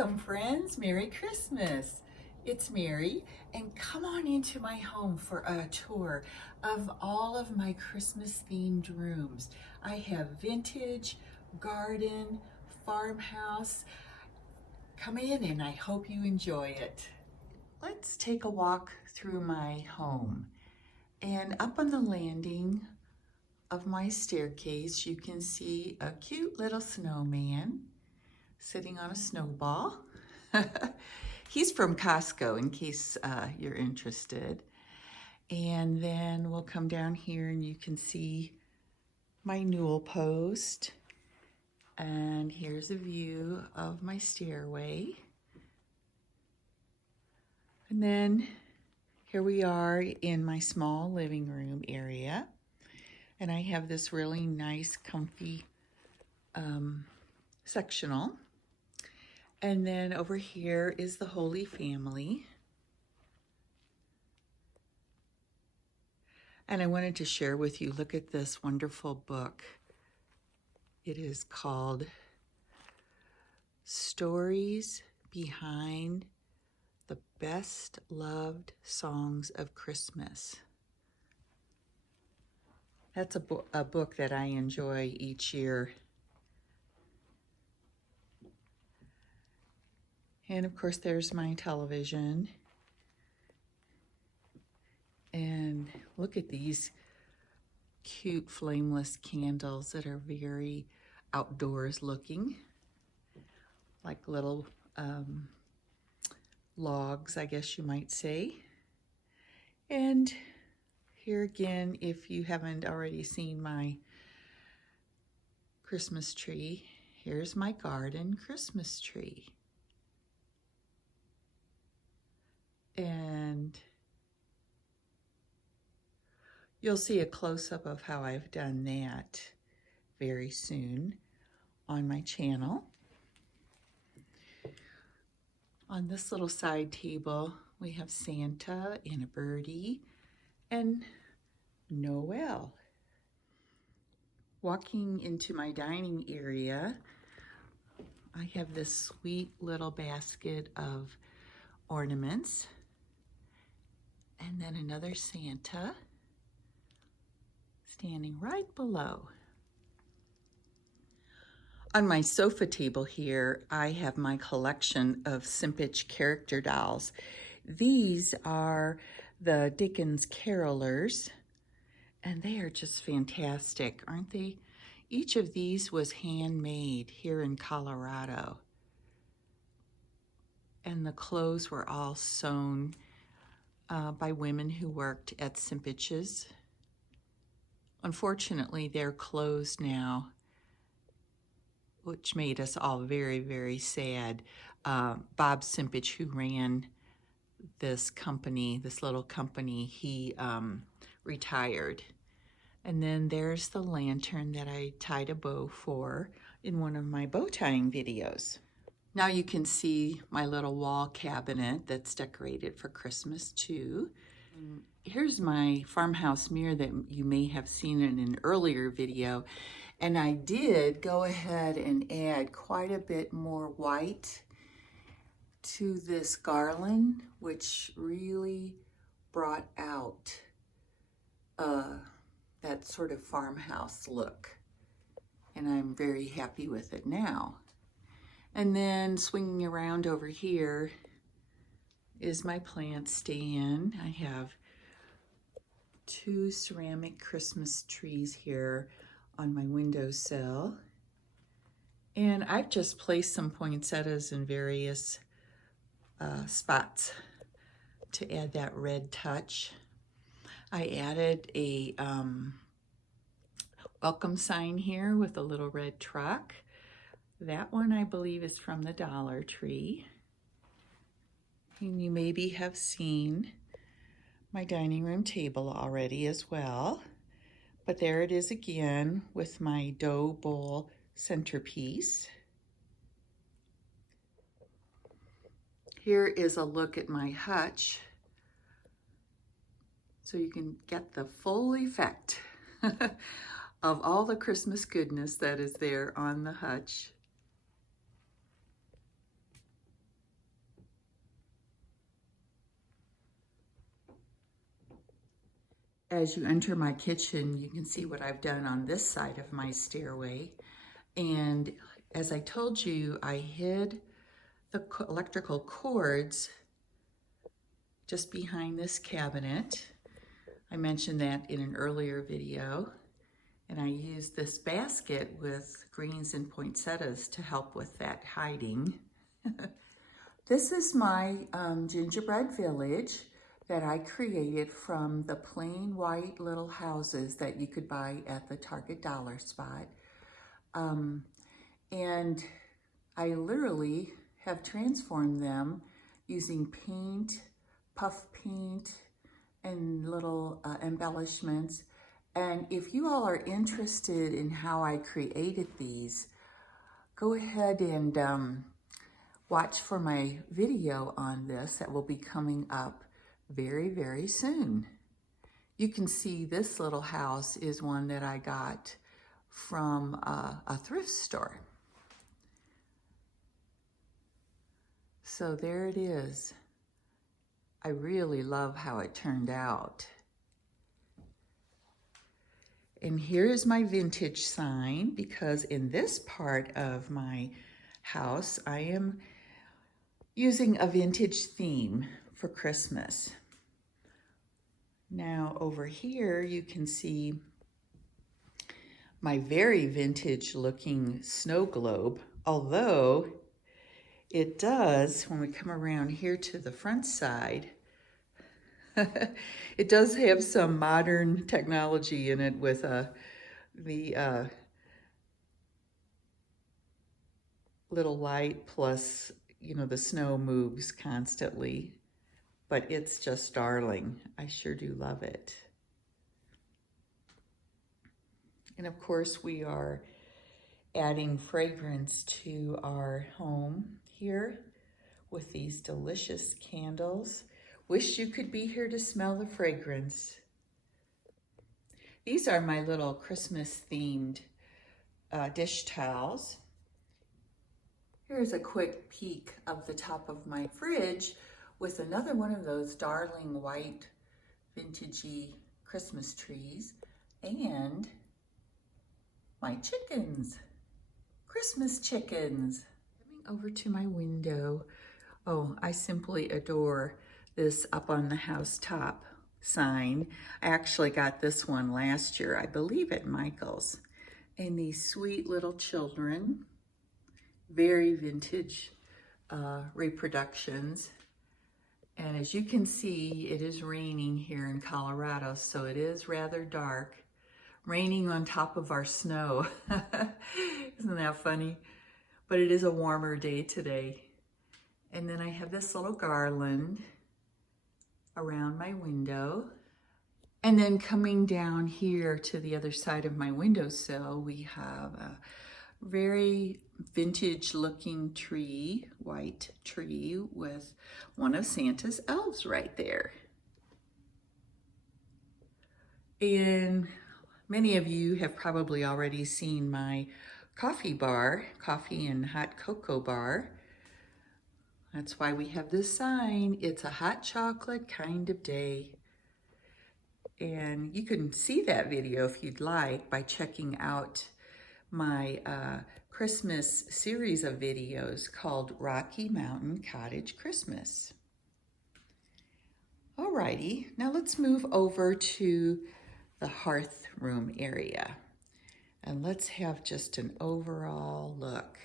Welcome, friends. Merry Christmas. It's Mary, and come on into my home for a tour of all of my Christmas-themed rooms. I have vintage, garden, farmhouse. Come in, and I hope you enjoy it. Let's take a walk through my home. And up on the landing of my staircase, you can see a cute little snowman sitting on a snowball. He's from Costco, in case you're interested. And then we'll come down here and you can see my newel post. And here's a view of my stairway. And then here we are in my small living room area. And I have this really nice, comfy sectional. And then over here is the Holy Family. And I wanted to share with you, look at this wonderful book. It is called Stories Behind the Best Loved Songs of Christmas. That's a book that I enjoy each year. And of course, there's my television. And look at these cute flameless candles that are very outdoors looking, like little logs, I guess you might say. And here again, if you haven't already seen my Christmas tree, here's my garden Christmas tree. And you'll see a close-up of how I've done that very soon on my channel. On this little side table, we have Santa and a birdie and Noel. Walking into my dining area, I have this sweet little basket of ornaments. And then another Santa standing right below. On my sofa table here, I have my collection of Simpich character dolls. These are the Dickens Carolers, and they are just fantastic, aren't they? Each of these was handmade here in Colorado, and the clothes were all sewn by women who worked at Simpich's. Unfortunately, they're closed now, which made us all very, very sad. Bob Simpich, who ran this company, this little company, he retired. And then there's the lantern that I tied a bow for in one of my bow tying videos. Now you can see my little wall cabinet that's decorated for Christmas too. Here's my farmhouse mirror that you may have seen in an earlier video. And I did go ahead and add quite a bit more white to this garland, which really brought out that sort of farmhouse look. And I'm very happy with it now. And then swinging around over here is my plant stand. I have 2 ceramic Christmas trees here on my windowsill. And I've just placed some poinsettias in various spots to add that red touch. I added a welcome sign here with a little red truck. That one, I believe, is from the Dollar Tree. And you maybe have seen my dining room table already as well. But there it is again with my dough bowl centerpiece. Here is a look at my hutch, so you can get the full effect of all the Christmas goodness that is there on the hutch. As you enter my kitchen, you can see what I've done on this side of my stairway. And as I told you, I hid the electrical cords just behind this cabinet. I mentioned that in an earlier video. And I used this basket with greens and poinsettias to help with that hiding. This is my gingerbread village that I created from the plain white little houses that you could buy at the Target dollar spot. And I literally have transformed them using paint, puff paint, and little embellishments. And if you all are interested in how I created these, go ahead and watch for my video on this that will be coming up very, very soon. You can see this little house is one that I got from a thrift store. So there it is. I really love how it turned out. And here is my vintage sign, because in this part of my house, I am using a vintage theme for Christmas. Now over here, you can see my very vintage looking snow globe, although it does, when we come around here to the front side, it does have some modern technology in it with the little light plus, you know, the snow moves constantly, but it's just darling. I sure do love it. And of course, we are adding fragrance to our home here with these delicious candles. Wish you could be here to smell the fragrance. These are my little Christmas themed dish towels. Here's a quick peek of the top of my fridge with another one of those darling white vintagey Christmas trees and my chickens, Christmas chickens. Coming over to my window. Oh, I simply adore this up on the housetop sign. I actually got this one last year, I believe at Michael's. And these sweet little children, very vintage reproductions. And as you can see, it is raining here in Colorado, so it is rather dark. Raining on top of our snow. Isn't that funny? But it is a warmer day today. And then I have this little garland around my window. And then coming down here to the other side of my windowsill, we have a very vintage looking tree, white tree with one of Santa's elves right there. And many of you have probably already seen my coffee bar, coffee and hot cocoa bar. That's why we have this sign. It's a hot chocolate kind of day. And you can see that video if you'd like by checking out my Christmas series of videos called Rocky Mountain Cottage Christmas. Alrighty, now let's move over to the hearth room area. And let's have just an overall look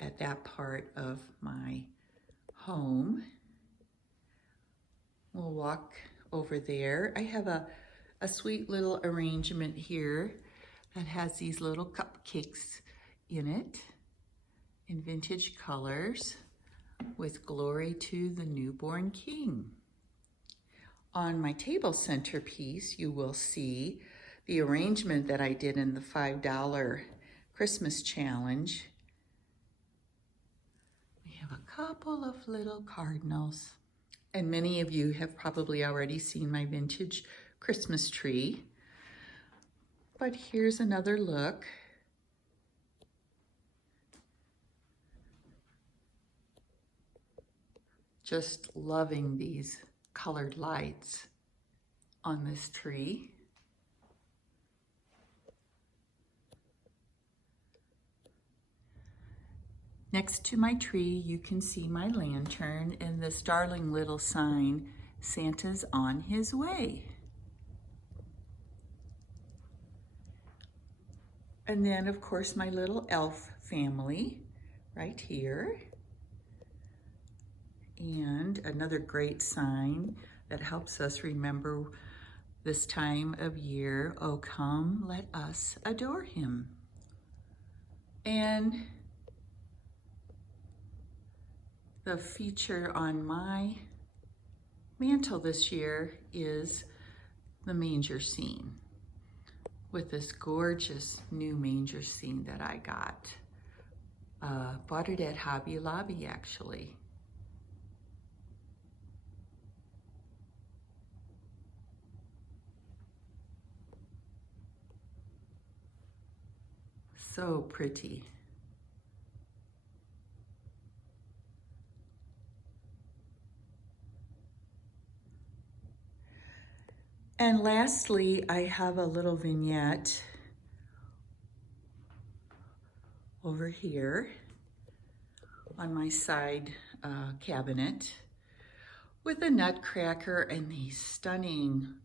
at that part of my home. We'll walk over there. I have a sweet little arrangement here that has these little cupcakes in it in vintage colors with glory to the newborn king. On my table centerpiece, you will see the arrangement that I did in the $5 Christmas challenge. We have a couple of little cardinals. And many of you have probably already seen my vintage Christmas tree. But here's another look. Just loving these colored lights on this tree. Next to my tree, you can see my lantern and this darling little sign, Santa's on his way. And then, of course, my little elf family right here. And another great sign that helps us remember this time of year, oh come, let us adore him. And the feature on my mantle this year is the manger scene with this gorgeous new manger scene that I got. Bought it at Hobby Lobby, actually. So pretty. And lastly, I have a little vignette over here on my side cabinet with a nutcracker and these stunning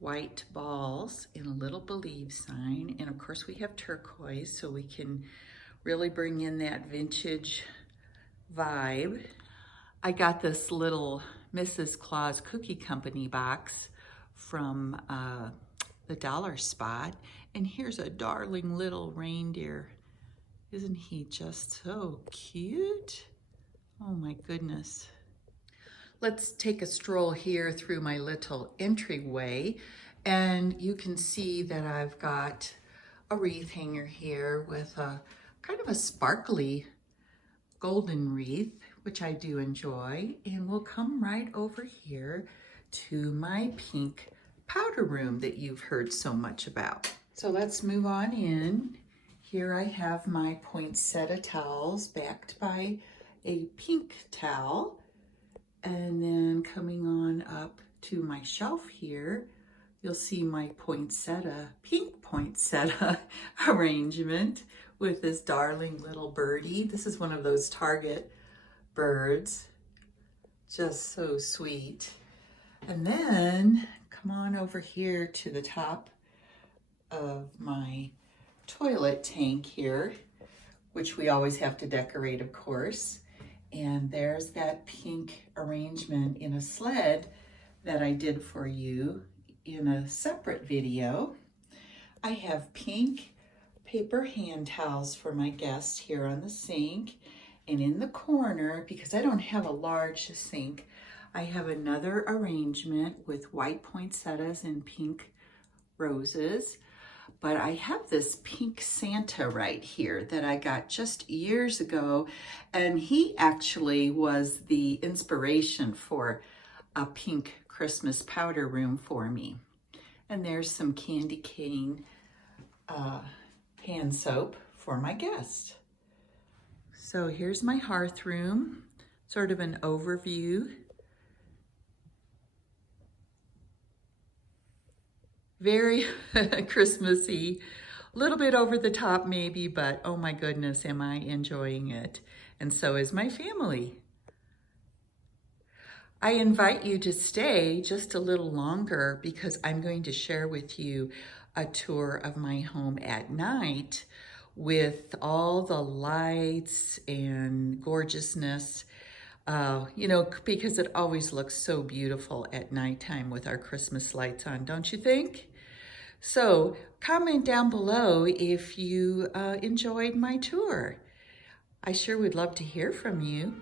white balls and a little believe sign. And of course we have turquoise, so we can really bring in that vintage vibe. I got this little Mrs. Claus Cookie Company box from the Dollar Spot, and here's a darling little reindeer. Isn't he just so cute? Oh my goodness. Let's take a stroll here through my little entryway, and you can see that I've got a wreath hanger here with a kind of a sparkly golden wreath, which I do enjoy. And we'll come right over here to my pink powder room that you've heard so much about. So let's move on in. Here I have my poinsettia towels backed by a pink towel. And then coming on up to my shelf here, you'll see my poinsettia, pink poinsettia arrangement with this darling little birdie. This is one of those Target birds, just so sweet. And then come on over here to the top of my toilet tank here, which we always have to decorate, of course. And there's that pink arrangement in a sled that I did for you in a separate video. I have pink paper hand towels for my guests here on the sink. And in the corner, because I don't have a large sink, I have another arrangement with white poinsettias and pink roses. But I have this pink Santa right here that I got just years ago, and he actually was the inspiration for a pink Christmas powder room for me. And there's some candy cane hand soap for my guest. So here's my hearth room, sort of an overview. Very Christmassy, a little bit over the top maybe, but oh my goodness, am I enjoying it. And so is my family. I invite you to stay just a little longer because I'm going to share with you a tour of my home at night with all the lights and gorgeousness. You know, because it always looks so beautiful at nighttime with our Christmas lights on, don't you think? So comment down below if you enjoyed my tour. I sure would love to hear from you.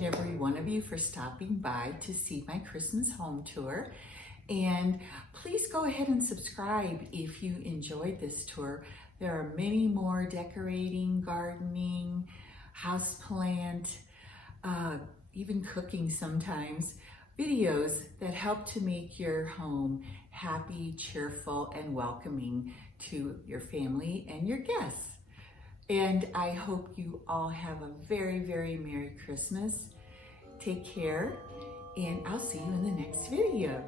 and every one of you for stopping by to see my Christmas home tour. And please go ahead and subscribe if you enjoyed this tour. There are many more decorating, gardening, houseplant, even cooking sometimes, videos that help to make your home happy, cheerful, and welcoming to your family and your guests. And I hope you all have a very, very Merry Christmas. Take care, and I'll see you in the next video.